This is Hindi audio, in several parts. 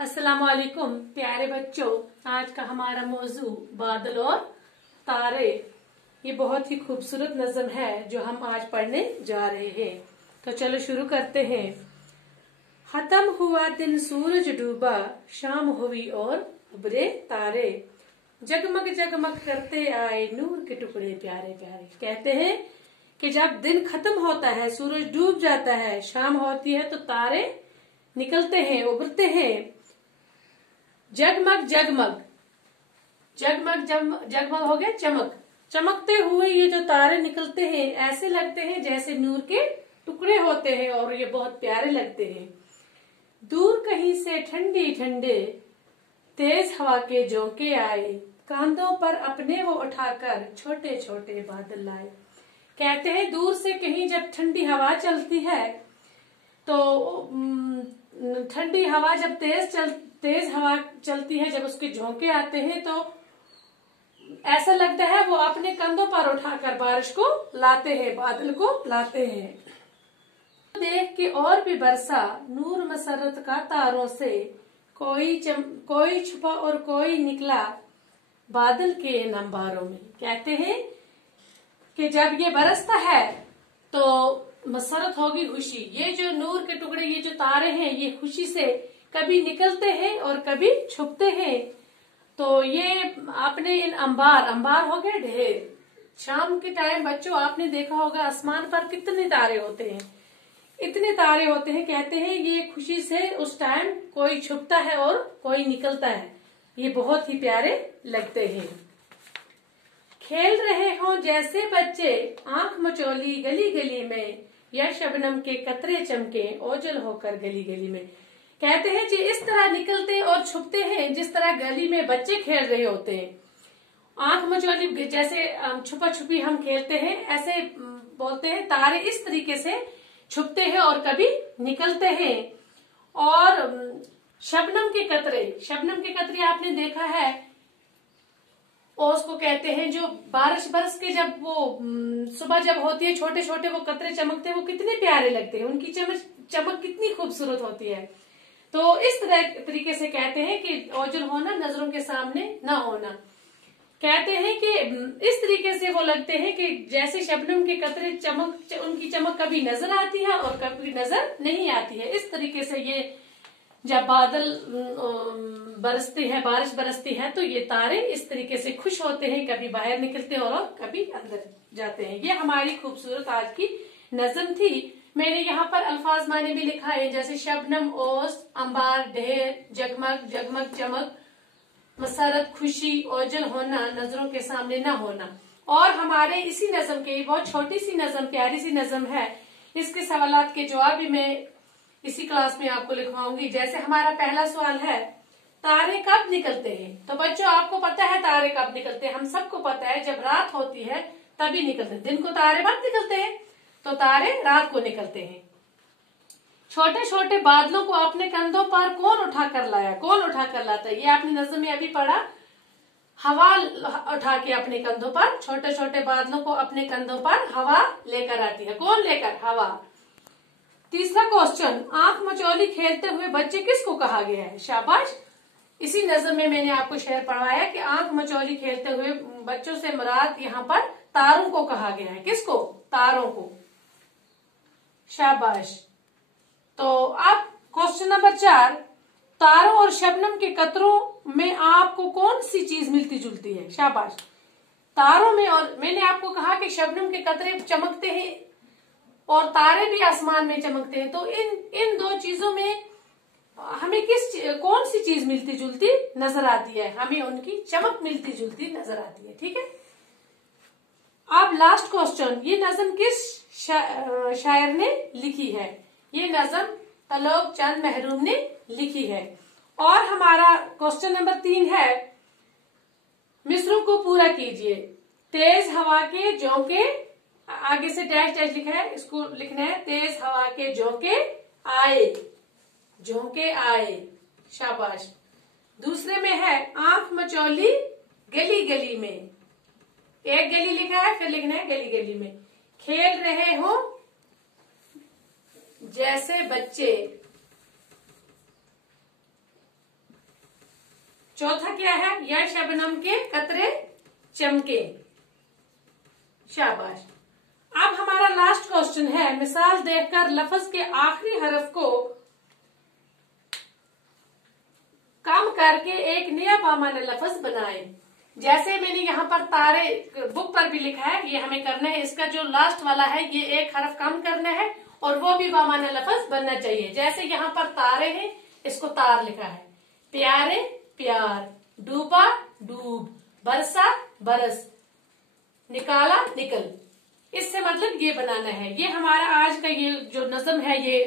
अस्सलाम वालेकुम प्यारे बच्चों। आज का हमारा मौजू बादल और तारे। ये बहुत ही खूबसूरत नज़्म है जो हम आज पढ़ने जा रहे हैं। तो चलो शुरू करते हैं। खत्म हुआ दिन सूरज डूबा, शाम हुई और उभरे तारे, जगमग जगमग करते आए नूर के टुकड़े प्यारे प्यारे। कहते हैं कि जब दिन खत्म होता है, सूरज डूब जाता है, शाम होती है तो तारे निकलते हैं, उभरते हैं। जगमग जगमग जगमग जगमग हो गया चमक, चमकते हुए ये जो तारे निकलते हैं ऐसे लगते हैं जैसे नूर के टुकड़े होते हैं और ये बहुत प्यारे लगते हैं। दूर कहीं से ठंडी ठंडे तेज हवा के झोंके आए, कांधों पर अपने वो उठाकर छोटे छोटे बादल लाए। कहते हैं दूर से कहीं जब ठंडी हवा चलती है तो ठंडी हवा जब तेज हवा चलती है, जब उसके झोंके आते हैं तो ऐसा लगता है वो अपने कंधों पर उठाकर बारिश को लाते हैं, बादल को लाते हैं। देख के और भी बरसा नूर मसरत का तारों से, कोई छुपा और कोई निकला बादल के इन अंबारों में। कहते हैं कि जब ये बरसता है तो मसरत होगी खुशी। ये जो नूर के टुकड़े, ये जो तारे हैं, ये खुशी से कभी निकलते हैं और कभी छुपते हैं। तो ये आपने इन अंबार हो गए ढेर। शाम के टाइम बच्चों आपने देखा होगा आसमान पर कितने तारे होते हैं, इतने तारे होते हैं। कहते हैं ये खुशी से उस टाइम कोई छुपता है और कोई निकलता है। ये बहुत ही प्यारे लगते हैं। खेल रहे हो जैसे बच्चे आंख मचोली गली गली में, या शबनम के कतरे चमके ओझल होकर गली गली में। कहते हैं कि इस तरह निकलते और छुपते हैं जिस तरह गली में बच्चे खेल रहे होते हैं। आंख मचोली जैसे छुपा छुपी हम खेलते हैं, ऐसे बोलते हैं तारे इस तरीके से छुपते हैं और कभी निकलते हैं। और शबनम के कतरे आपने देखा है, और उसको कहते हैं जो बारिश बरस के जब वो सुबह जब होती है, छोटे छोटे वो कतरे चमकते हैं, वो कितने प्यारे लगते हैं, उनकी चमक कितनी खूबसूरत होती है। तो इस तरीके से कहते हैं कि ओझल होना, नजरों के सामने न होना। कहते हैं कि इस तरीके से वो लगते हैं कि जैसे शबनम के कतरे उनकी चमक कभी नजर आती है और कभी नजर नहीं आती है। इस तरीके से ये जब बादल बरसते हैं, बारिश बरसती है, तो ये तारे इस तरीके से खुश होते हैं, कभी बाहर निकलते हैं और कभी अंदर जाते हैं। ये हमारी खूबसूरत आज की नज़्म थी। मैंने यहाँ पर अल्फाज माने भी लिखा है, जैसे शबनम, ओस, अंबार, ढेर, जगमग जगमग चमक, मसरत, खुशी, ओझल होना, नजरों के सामने न होना। और हमारे इसी नज़्म के, बहुत छोटी सी नज़्म, प्यारी सी नज़्म है, इसके सवालात के जवाब भी मैं इसी क्लास में आपको लिखवाऊंगी। जैसे हमारा पहला सवाल है, तारे कब निकलते हैं? तो बच्चों आपको पता है तारे कब निकलते हैं, हम सबको पता है जब रात होती है तभी निकलते हैं। दिन को तारे मत निकलते हैं, तो तारे रात को निकलते हैं। छोटे छोटे बादलों को अपने कंधों पर कौन उठा कर लाया? कौन उठा कर लाता है? ये आपने नज़्म में अभी पढ़ा। हवा उठा के अपने कंधों पर, छोटे छोटे बादलों को अपने कंधों पर हवा लेकर आती है। कौन लेकर? हवा। तीसरा क्वेश्चन, आंख मचोली खेलते हुए बच्चे किसको कहा गया है? शाबाश। इसी नज़्म में मैंने आपको शेर पढ़वाया कि आंख मचोली खेलते हुए बच्चों से मुराद यहाँ पर तारों को कहा गया है। किसको? तारों को। शाबाश। तो अब क्वेश्चन नंबर 4, तारों और शबनम के कतरों में आपको कौन सी चीज मिलती जुलती है? शाबाश। तारों में, और मैंने आपको कहा कि शबनम के कतरे चमकते हैं और तारे भी आसमान में चमकते हैं। तो इन दो चीजों में हमें कौन सी चीज मिलती जुलती नजर आती है? हमें उनकी चमक मिलती जुलती नजर आती है। ठीक है। अब लास्ट क्वेश्चन, ये नज़्म किस शायर ने लिखी है? ये नज़्म तलोक चंद महरूम ने लिखी है। और हमारा क्वेश्चन नंबर 3 है, मिसरों को पूरा कीजिए। तेज हवा के झोंके, आगे से डैश डैश लिखा है, इसको लिखना है, तेज हवा के झोंके आए, झोंके आए। शाबाश। दूसरे में है, आंख मचोली गली गली में, एक गली लिखा है, फिर लिखना है गली गली में। खेल रहे हो जैसे बच्चे चौथा क्या है, या शबनम के कतरे चमके। शाबाश। अब हमारा लास्ट क्वेश्चन है, मिसाल देखकर लफ्ज के आखिरी हरफ को कम करके एक नया बामाने लफ्ज बनाए। जैसे मैंने यहाँ पर तारे बुक पर भी लिखा है, ये हमें करना है। इसका जो लास्ट वाला है ये एक हरफ कम करना है और वो भी बामाने लफ्ज बनना चाहिए। जैसे यहाँ पर तारे हैं, इसको तार लिखा है, प्यारे प्यार, डूबा डूब, बरसा बरस, निकाला निकल। इससे मतलब ये बनाना है। ये हमारा आज का ये जो नज़म है ये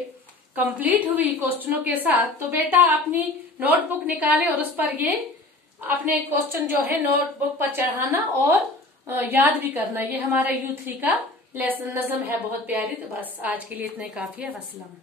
कंप्लीट हुई क्वेश्चनों के साथ। तो बेटा अपनी नोटबुक निकाले और उस पर ये अपने क्वेश्चन जो है नोटबुक पर चढ़ाना और याद भी करना। ये हमारा U3 का लेसन नज़म है, बहुत प्यारी। तो बस आज के लिए इतना ही काफी है। अस्सलाम।